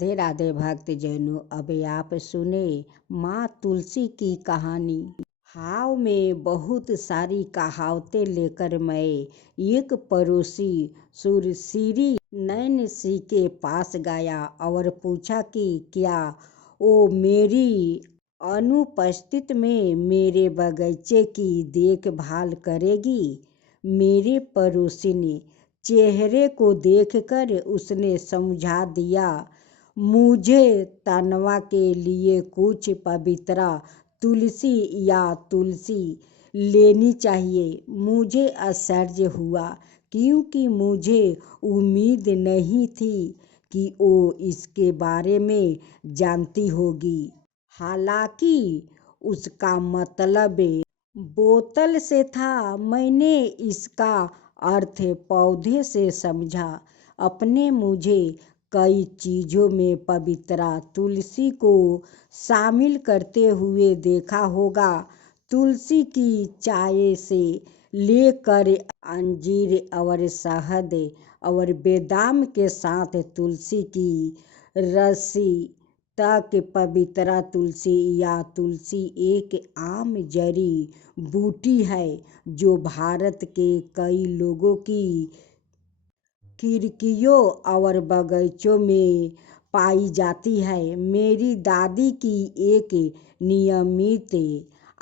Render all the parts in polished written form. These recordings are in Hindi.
राधे राधे भक्तजनों, अब आप सुने माँ तुलसी की कहानी। हाव में बहुत सारी कहावतें लेकर मैं एक पड़ोसी सुरसिरी नैन सिंह के पास गया और पूछा कि क्या वो मेरी अनुपस्थित में मेरे बगीचे की देखभाल करेगी। मेरे पड़ोसी ने चेहरे को देखकर उसने समझा दिया, मुझे तनवा के लिए कुछ पवित्र तुलसी या तुलसी लेनी चाहिए। मुझे आश्चर्य हुआ क्योंकि मुझे उम्मीद नहीं थी कि वो इसके बारे में जानती होगी। हालांकि उसका मतलब बोतल से था, मैंने इसका अर्थ पौधे से समझा। अपने मुझे कई चीज़ों में पवित्र तुलसी को शामिल करते हुए देखा होगा। तुलसी की चाय से लेकर अंजीर और शहद और बादाम के साथ तुलसी की रस्सी तक पवित्र तुलसी या तुलसी एक आम जड़ी बूटी है जो भारत के कई लोगों की खिड़कियों और बगीचों में पाई जाती है। मेरी दादी की एक नियमित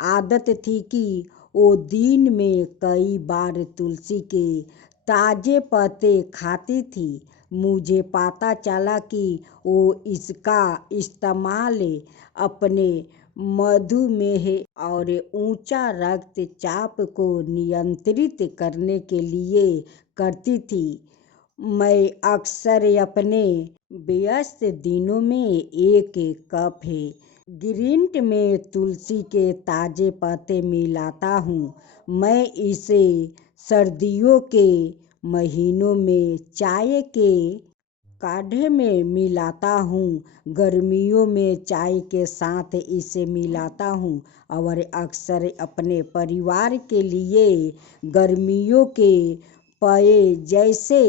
आदत थी कि वो दिन में कई बार तुलसी के ताजे पत्ते खाती थी। मुझे पता चला कि वो इसका इस्तेमाल अपने मधुमेह और ऊंचा रक्तचाप को नियंत्रित करने के लिए करती थी। मैं अक्सर अपने व्यस्त दिनों में एक कप ग्रीन टी में तुलसी के ताजे पत्ते मिलाता हूँ। मैं इसे सर्दियों के महीनों में चाय के काढ़े में मिलाता हूँ, गर्मियों में चाय के साथ इसे मिलाता हूँ और अक्सर अपने परिवार के लिए गर्मियों के पेय जैसे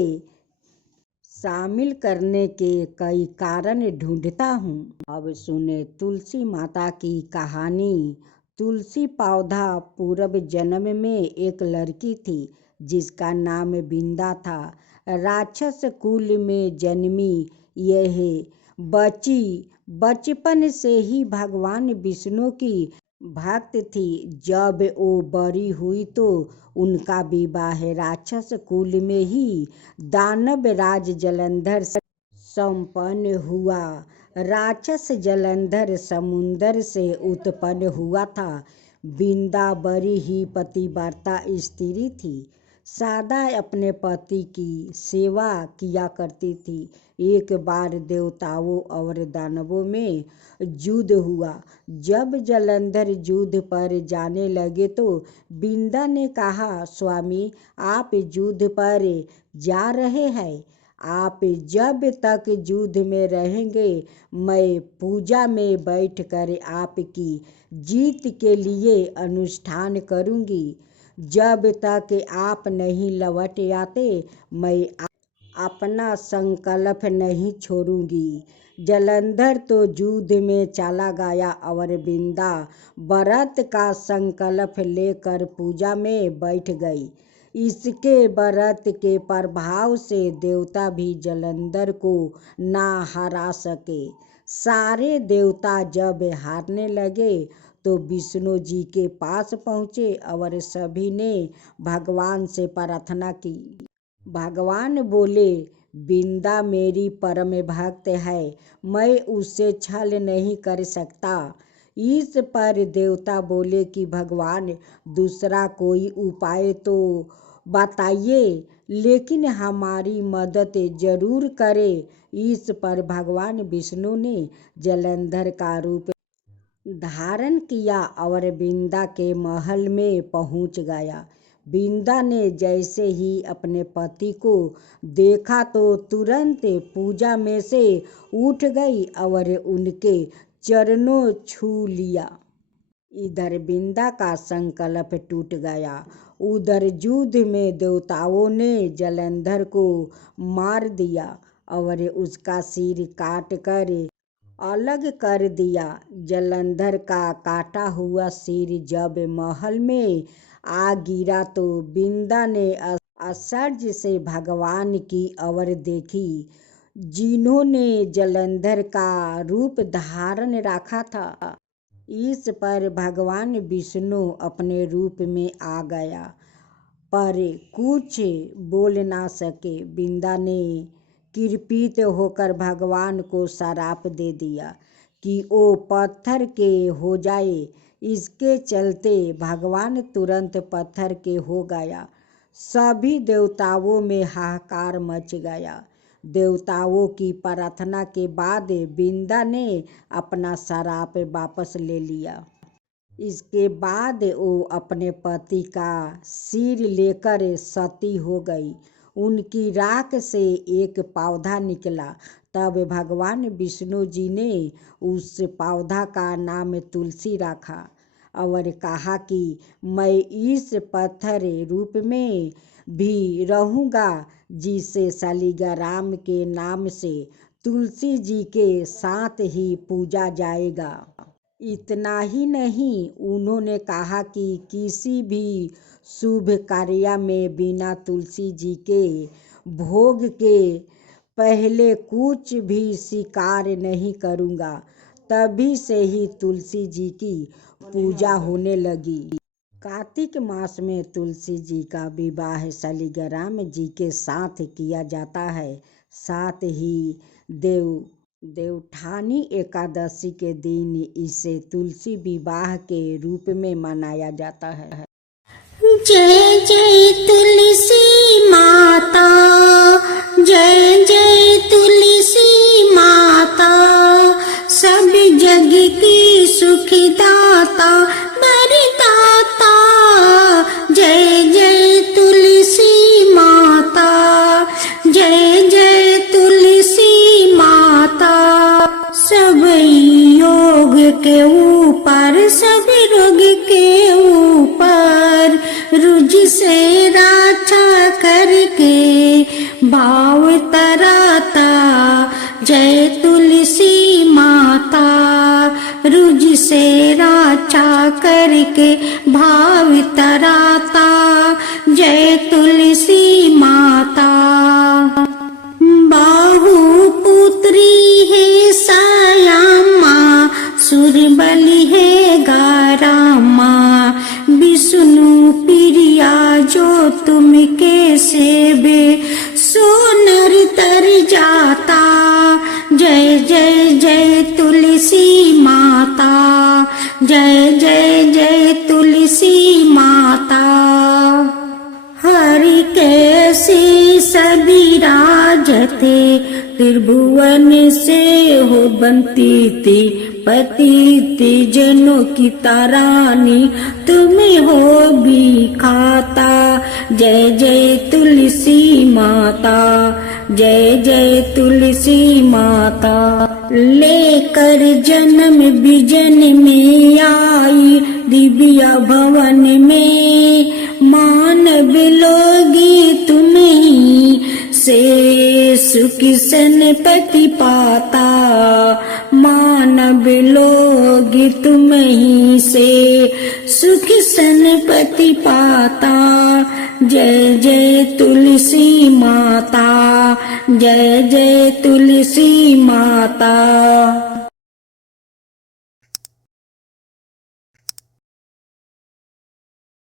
शामिल करने के कई कारण ढूंढता हूँ। अब सुने तुलसी माता की कहानी। तुलसी पौधा पूर्व जन्म में एक लड़की थी जिसका नाम बिंदा था। राक्षस कुल में जन्मी यह बच्ची बचपन से ही भगवान विष्णु की भक्त थी। जब वो बड़ी हुई तो उनका विवाह राक्षस कुल में ही दानव राज जलंधर से संपन्न हुआ। राक्षस जलंधर समुद्र से उत्पन्न हुआ था। बिंदा बड़ी ही पतिव्रता स्त्री थी, सदा अपने पति की सेवा किया करती थी। एक बार देवताओं और दानवों में युद्ध हुआ। जब जलंधर युद्ध पर जाने लगे तो बिंदा ने कहा, स्वामी आप युद्ध पर जा रहे हैं, आप जब तक युद्ध में रहेंगे मैं पूजा में बैठकर आपकी जीत के लिए अनुष्ठान करूंगी। जब तक आप नहीं लौट आते मैं अपना संकल्प नहीं छोड़ूंगी। जलंधर तो युद्ध में चला गया और बिंदा व्रत का संकल्प लेकर पूजा में बैठ गई। इसके व्रत के प्रभाव से देवता भी जलंधर को ना हरा सके। सारे देवता जब हारने लगे तो विष्णु जी के पास पहुँचे और सभी ने भगवान से प्रार्थना की। भगवान बोले, बिंदा मेरी परम भक्त है, मैं उससे छल नहीं कर सकता। इस पर देवता बोले कि भगवान दूसरा कोई उपाय तो बताइए, लेकिन हमारी मदद जरूर करें। इस पर भगवान विष्णु ने जलंधर का रूप धारण किया और बिंदा के महल में पहुंच गया। बिंदा ने जैसे ही अपने पति को देखा तो तुरंत पूजा में से उठ गई और उनके चरणों छू लिया। इधर बिंदा का संकल्प टूट गया, उधर युद्ध में देवताओं ने जलंधर को मार दिया और उसका सिर काट कर अलग कर दिया। जलंधर का काटा हुआ सिर जब महल में आ गिरा तो बिंदा ने आश्चर्य से भगवान की ओर देखी, जिन्होंने जलंधर का रूप धारण रखा था। इस पर भगवान विष्णु अपने रूप में आ गया, पर कुछ बोल ना सके। बिंदा ने कृपित होकर भगवान को श्राप दे दिया कि वो पत्थर के हो जाए। इसके चलते भगवान तुरंत पत्थर के हो गया। सभी देवताओं में हाहाकार मच गया। देवताओं की प्रार्थना के बाद बिंदा ने अपना श्राप वापस ले लिया। इसके बाद वो अपने पति का सिर लेकर सती हो गई। उनकी राख से एक पौधा निकला। तब भगवान विष्णु जी ने उस पौधा का नाम तुलसी रखा और कहा कि मैं इस पत्थर रूप में भी रहूँगा, जिसे शालिग्राम के नाम से तुलसी जी के साथ ही पूजा जाएगा। इतना ही नहीं, उन्होंने कहा कि किसी भी शुभ कार्य में बिना तुलसी जी के भोग के पहले कुछ भी स्वीकार नहीं करूँगा। तभी से ही तुलसी जी की पूजा होने लगी। कार्तिक मास में तुलसी जी का विवाह शालिग्राम जी के साथ किया जाता है। साथ ही देवउठानी एकादशी के दिन इसे तुलसी विवाह के रूप में मनाया जाता है। जय जय तुलसी माता, जय जय तुलसी माता, सब जग की सुखदाता वरदाता। जय जय तुलसी माता, जय जय तुलसी माता। सब योग के ऊपर, सब रोग के ऊपर रुज से रक्षा करके भाव तराता। जय तुलसी माता, रुज से रक्षा करके भाव तराता। जय तुलसी माता। बाहु पुत्री है सायामा, सुरबली है गारामा। विष्णु प्रिया जो तुम के सेवे, सो नर तर जाता। जय जय जय तुलसी माता, जय जय जय तुलसी माता। हरि कैसे सभी राजते, त्रिभुवन से हो बनती थी। पतित जनों की तारानी, तुम्हें हो भी खाता। जय जय तुलसी माता, जय जय तुलसी माता। लेकर जन्म विजन में आई, दिव्या भवन में मानव लोगी तुम्हीं से सुख सनपति पाता। मानव लोग तुम्हीं से सुख सनपति पाता। जय जय तुलसी माता, जय जय तुलसी माता।